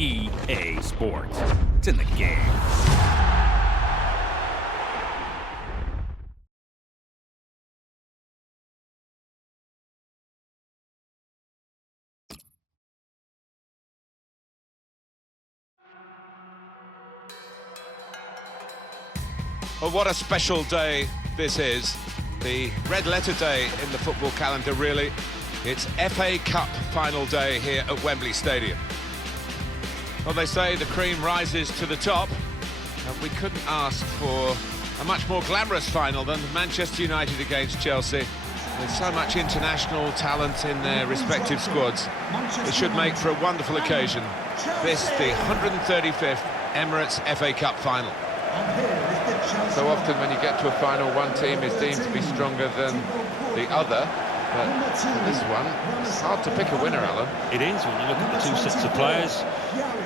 EA Sports. It's in the game. Well, what a special day this is. The red letter day in the football calendar, really. It's FA Cup final day here at Wembley Stadium. Well, they say the cream rises to the top, and we couldn't ask for a much more glamorous final than Manchester United against Chelsea. With so much international talent in their respective squads, it should make for a wonderful occasion. This, the 135th Emirates FA Cup final. So often when you get to a final, one team is deemed to be stronger than the other. But for this one, it's hard to pick a winner, Alan. It is, when you look at the two sets of players.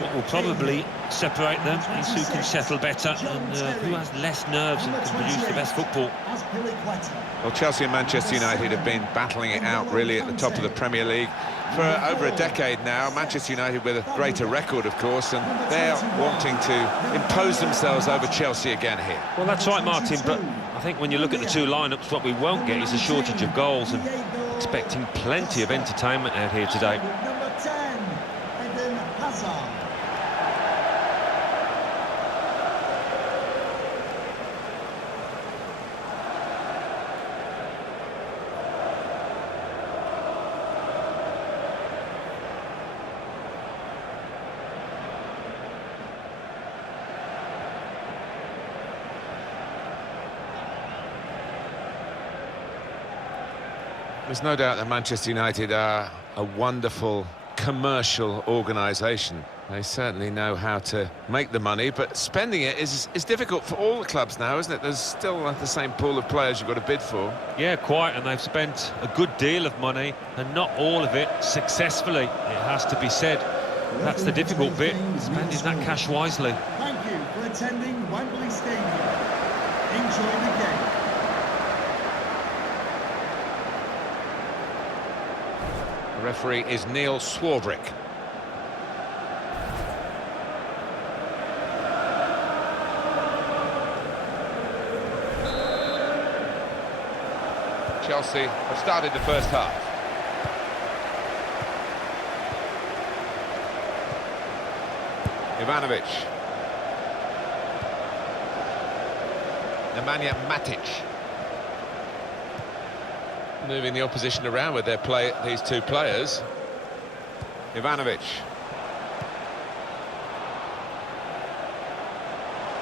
What will probably separate them is who can settle better and who has less nerves and can produce the best football. Well, Chelsea and Manchester United have been battling it out, really, at the top of the Premier League for over a decade now. Manchester United with a greater record, of course, and they're wanting to impose themselves over Chelsea again here. Well, that's right, Martin, but I think when you look at the two lineups, what we won't get is a shortage of goals, and expecting plenty of entertainment out here today. There's no doubt that Manchester United are a wonderful commercial organisation. They certainly know how to make the money, but spending it is difficult for all the clubs now, isn't it? There's still the same pool of players you've got to bid for. Yeah, quite, and they've spent a good deal of money, and not all of it successfully, it has to be said. That's the difficult bit, spending that cash wisely. Thank you for attending Wembley Stadium. Enjoy the game. The referee is Neil Swarbrick. Chelsea have started the first half. Ivanovic. Nemanja Matic. Moving the opposition around with these two players. Ivanovic.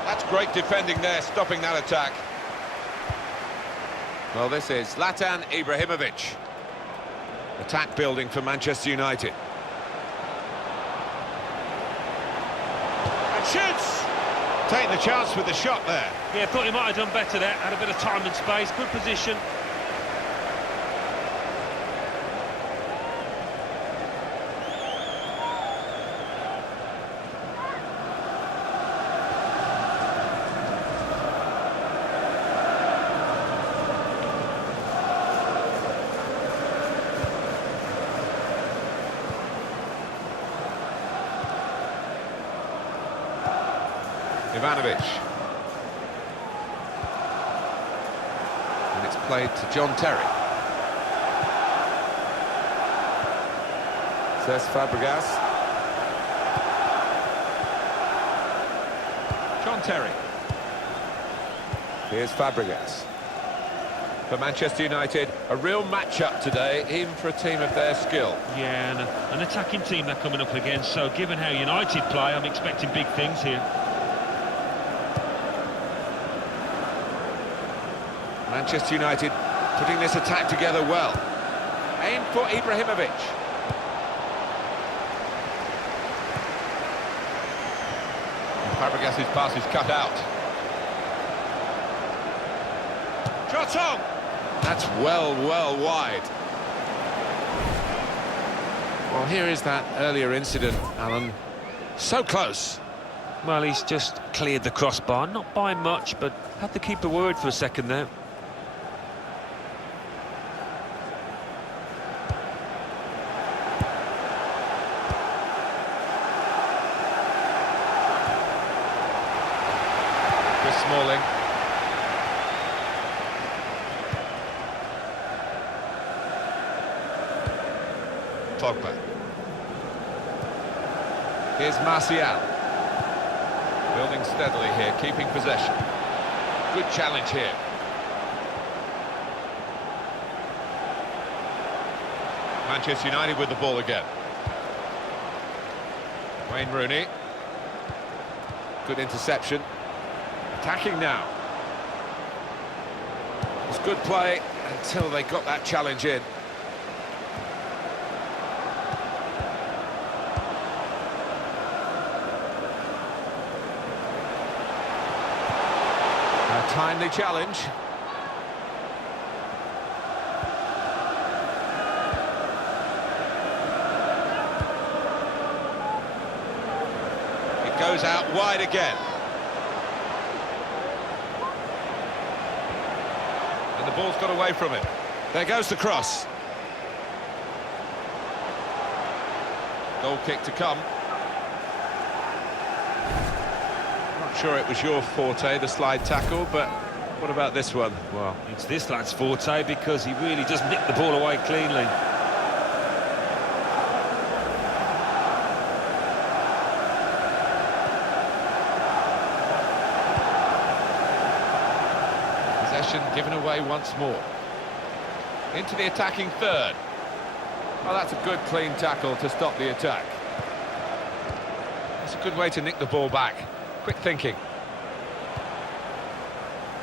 That's great defending there, stopping that attack. Well, this is Zlatan Ibrahimovic. Attack building for Manchester United. And shoots! Taking the chance with the shot there. Yeah, thought he might have done better there, had a bit of time and space, good position. Ivanovic. And it's played to John Terry. Cesc Fabregas. John Terry. Here's Fabregas. For Manchester United, a real match-up today, even for a team of their skill. Yeah, and an attacking team they're coming up against, so given how United play, I'm expecting big things here. Manchester United putting this attack together well. Aim for Ibrahimovic. And Fabregas' pass is cut out. Shot on! That's well wide. Well, here is that earlier incident, Alan. So close. Well, he's just cleared the crossbar, not by much, but had the keeper worried for a second there. Pogba. Here's Martial. Building steadily here, keeping possession. Good challenge here. Manchester United with the ball again. Wayne Rooney. Good interception. Attacking now. It's good play until they got that challenge in. A timely challenge. It goes out wide again. And the ball's got away from him. There goes the cross. Goal kick to come. Not sure it was your forte, the slide tackle, but what about this one? Well, it's this lad's forte because he really does nick the ball away cleanly. Possession given away once more. Into the attacking third. Well, that's a good clean tackle to stop the attack. That's a good way to nick the ball back. Quick thinking.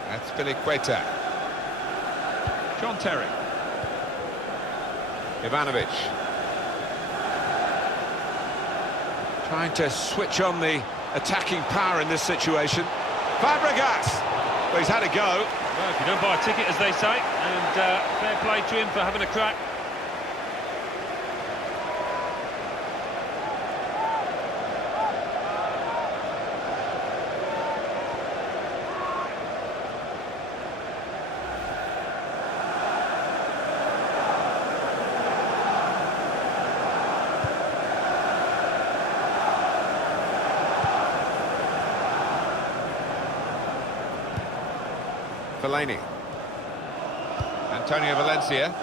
That's Queta. John Terry. Ivanovic. Trying to switch on the attacking power in this situation. Fabregas! Well, he's had a go. Well, if you don't buy a ticket, as they say, and fair play to him for having a crack. Fellaini. Antonio Valencia.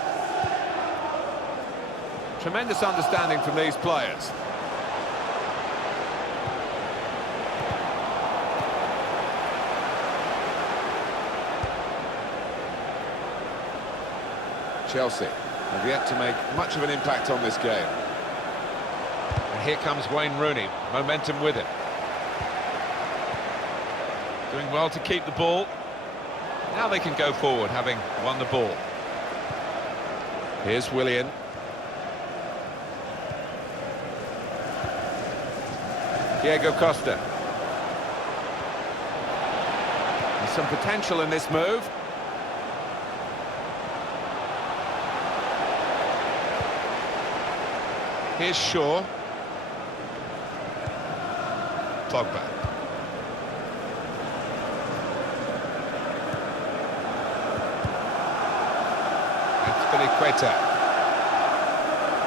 Tremendous understanding from these players. Chelsea have yet to make much of an impact on this game. And here comes Wayne Rooney, momentum with him. Doing well to keep the ball. Now they can go forward, having won the ball. Here's Willian. Diego Costa. There's some potential in this move. Here's Shaw. Pogba. Queta.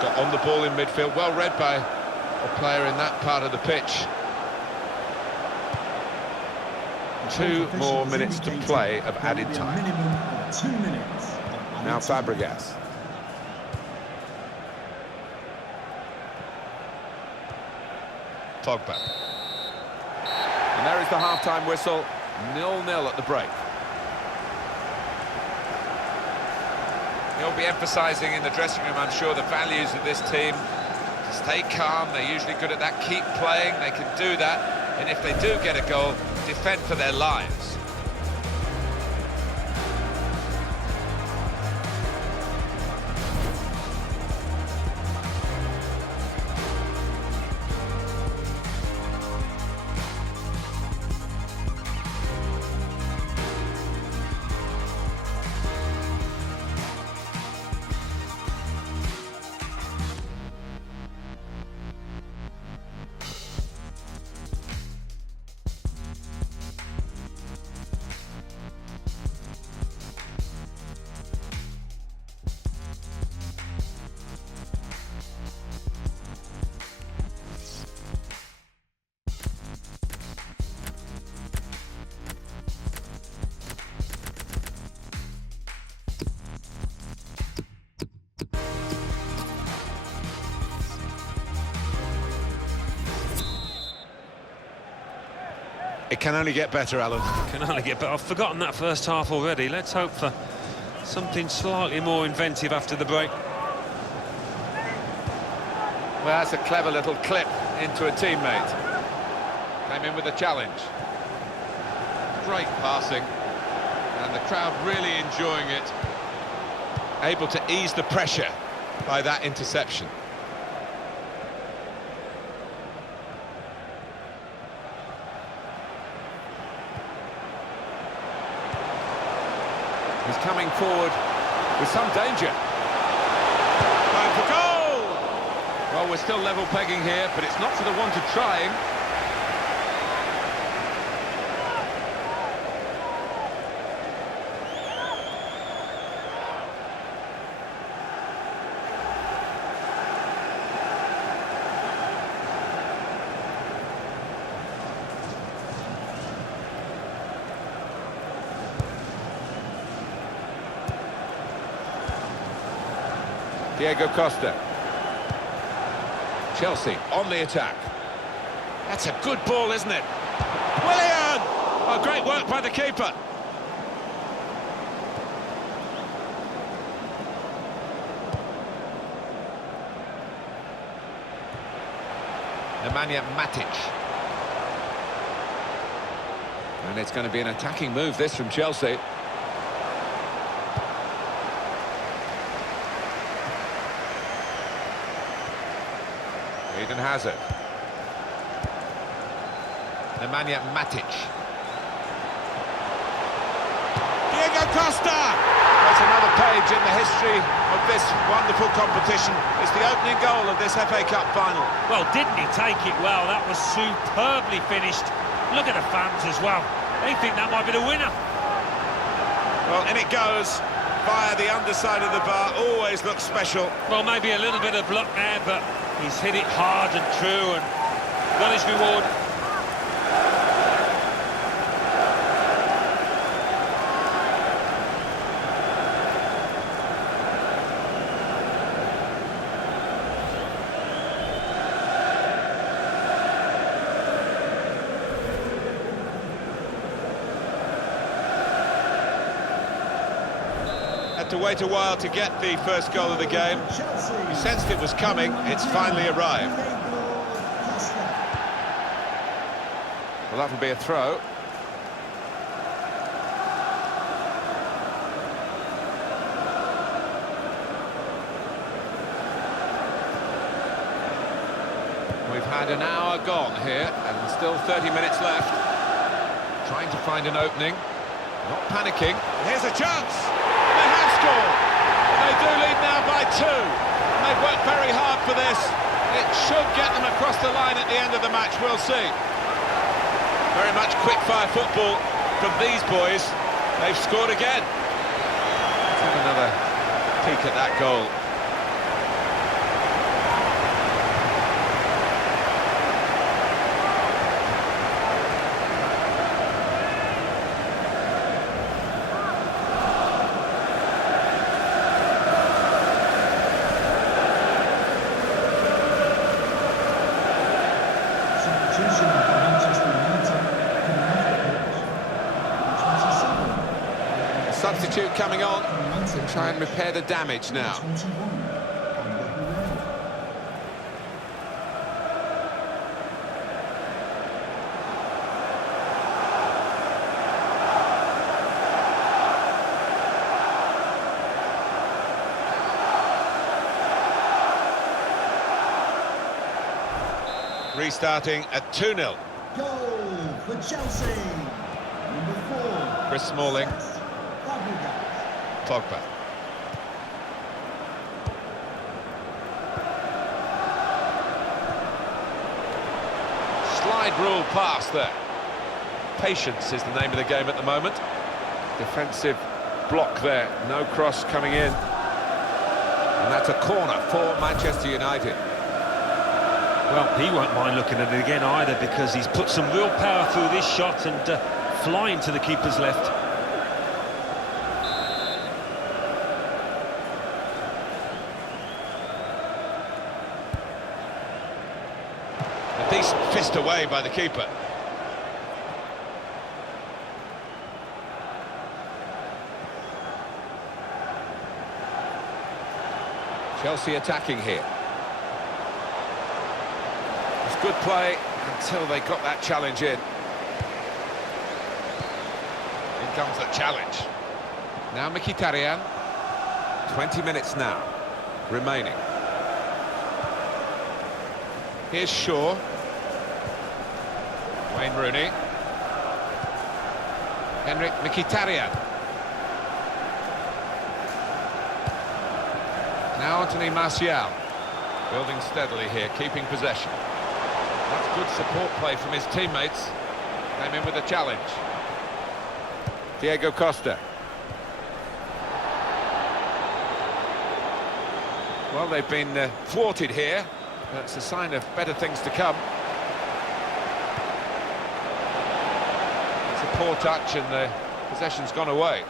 Got on the ball in midfield, well read by a player in that part of the pitch. 2 more minutes to play of added time. Minimum 2 minutes. Now Fabregas. Pogba. And there is the half-time whistle, 0-0 at the break. He'll be emphasising in the dressing room, I'm sure, the values of this team. To stay calm, they're usually good at that. Keep playing, they can do that. And if they do get a goal, defend for their lives. It can only get better, Alan. Can only get better. I've forgotten that first half already. Let's hope for something slightly more inventive after the break. Well, that's a clever little clip into a teammate. Came in with a challenge. Great passing. And the crowd really enjoying it. Able to ease the pressure by that interception. He's coming forward with some danger. Time for goal! Well, we're still level pegging here, but it's not for the want of trying. Diego Costa. Chelsea on the attack. That's a good ball, isn't it? Willian! Oh, great work by the keeper. Nemanja Matic. And it's going to be an attacking move, this, from Chelsea. Eden Hazard. Nemanja Matic. Diego Costa! That's another page in the history of this wonderful competition. It's the opening goal of this FA Cup final. Well, didn't he take it well? That was superbly finished. Look at the fans as well. They think that might be the winner. Well, in it goes via the underside of the bar. Always looks special. Well, maybe a little bit of luck there, but he's hit it hard and true and got his reward. Had to wait a while to get the first goal of the game. You sensed it was coming. It's finally arrived. Well, that will be a throw. We've had an hour gone here, and still 30 minutes left. Trying to find an opening. Not panicking. Here's a chance. They have scored. They do lead now by 2. And they've worked very hard for this. It should get them across the line at the end of the match. We'll see. Very much quick-fire football from these boys. They've scored again. Let's have another peek at that goal. Substitute coming on to try and repair the damage now. Restarting at 2-0. Goal for Chelsea. Number 4. Chris Smalling. Cesc Fabregas. Pogba. Slide rule pass there. Patience is the name of the game at the moment. Defensive block there, no cross coming in. And that's a corner for Manchester United. Well, he won't mind looking at it again either, because he's put some real power through this shot and flying to the keeper's left. A decent fist away by the keeper. Chelsea attacking here. It's good play until they got that challenge in. In comes the challenge. Now Mkhitaryan. 20 minutes now remaining. Here's Shaw. Wayne Rooney. Henrik Mkhitaryan. Now Anthony Martial. Building steadily here, keeping possession. That's good support play from his teammates. Came in with a challenge. Diego Costa. Well, they've been thwarted here. That's a sign of better things to come. It's a poor touch and the possession's gone away.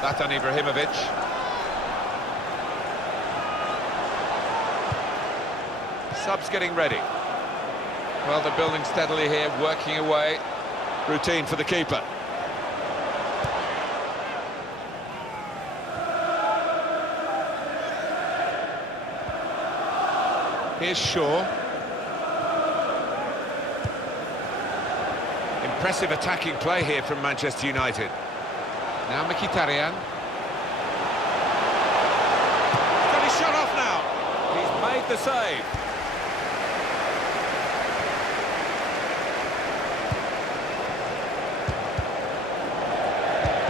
Zlatan Ibrahimovic. Subs getting ready. Well, they're building steadily here, working away. Routine for the keeper. Here's Shaw. Impressive attacking play here from Manchester United. Now Mkhitaryan. He's got his shot off now. He's made the save.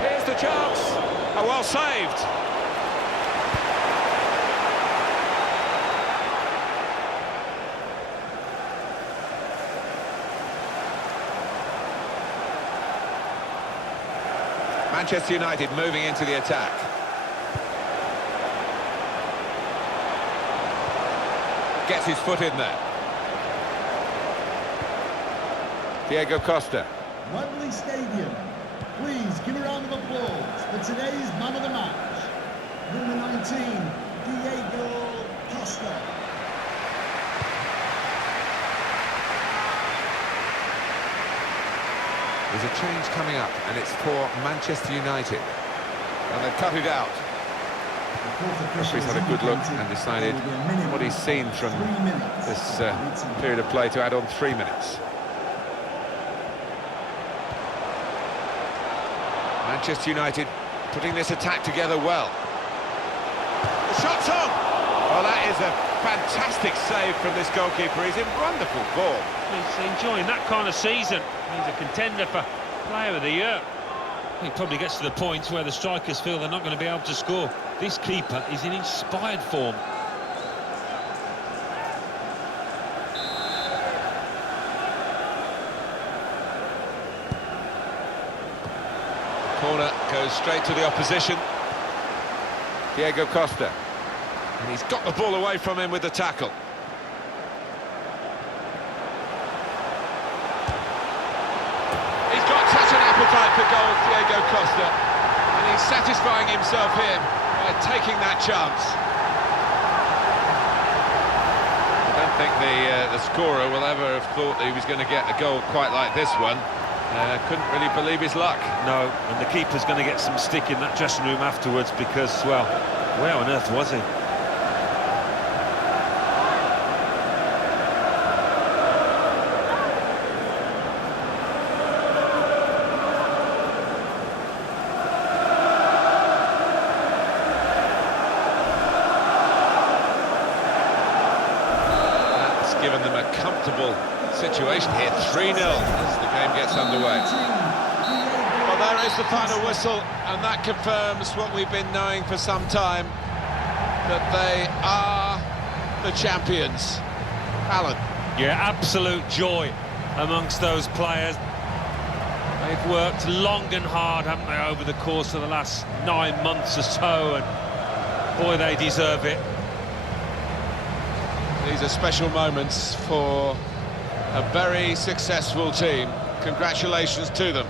Here's the chance. Oh, well saved. Manchester United moving into the attack. Gets his foot in there. Diego Costa. Wembley Stadium. Please give a round of applause for today's man of the match. Number 19, Diego Costa. There's a change coming up, and it's for Manchester United. And they've cut it out. Referee's had a good look and decided what he's seen from this period of play to add on 3 minutes. Manchester United putting this attack together well. The shot's on! Well, that is a fantastic save from this goalkeeper. He's in wonderful form. He's enjoying that kind of season. He's a contender for Player of the Year. He probably gets to the point where the strikers feel they're not going to be able to score. This keeper is in inspired form. Corner goes straight to the opposition. Diego Costa. And he's got the ball away from him with the tackle. He's got such an appetite for goal, Diego Costa. And he's satisfying himself here by taking that chance. I don't think the scorer will ever have thought that he was going to get a goal quite like this one. Couldn't really believe his luck. No, and the keeper's going to get some stick in that dressing room afterwards because, well, where on earth was he? That's given them a comfortable situation here, 3-0 as the game gets underway. Well, there is the final whistle, and that confirms what we've been knowing for some time, that they are the champions. Alan. Yeah, absolute joy amongst those players. They've worked long and hard, haven't they, over the course of the last 9 months or so, and boy, they deserve it. These are special moments for a very successful team. Congratulations to them.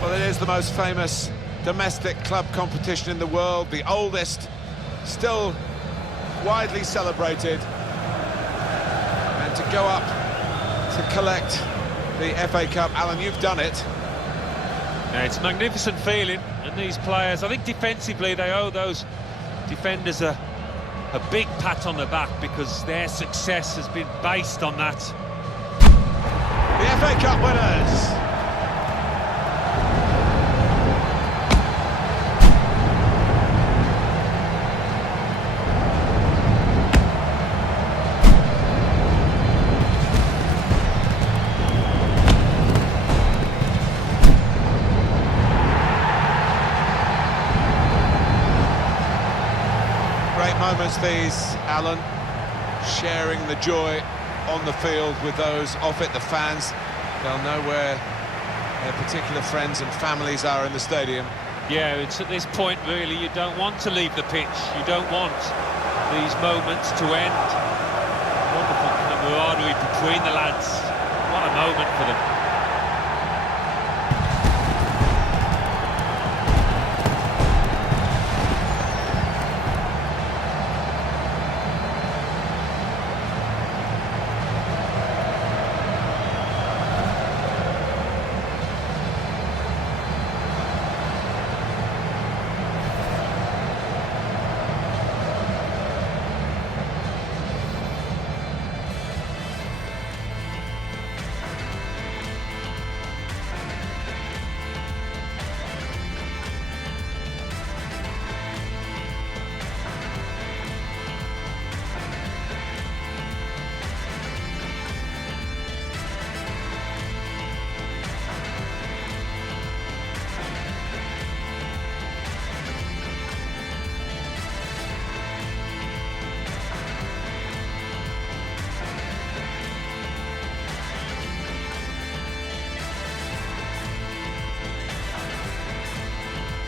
Well, it is the most famous domestic club competition in the world, the oldest, still widely celebrated. And to go up to collect the FA Cup, Alan, you've done it. Yeah, it's a magnificent feeling, and these players, I think defensively they owe those defenders a big pat on the back, because their success has been based on that. The FA Cup winners. Great moments these, Alan, sharing the joy on the field with those off it, the fans. They'll know where their particular friends and families are in the stadium. Yeah, it's at this point really you don't want to leave the pitch. You don't want these moments to end. Wonderful camaraderie between the lads. What a moment for them.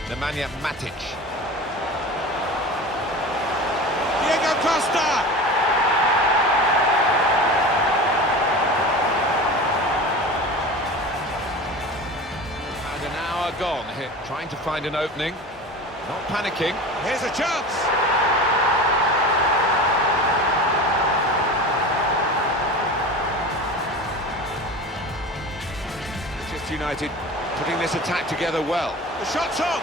Nemanja Matic. Diego Costa! And an hour gone here, trying to find an opening. Not panicking. Here's a chance! Manchester United putting this attack together well. The shot's on!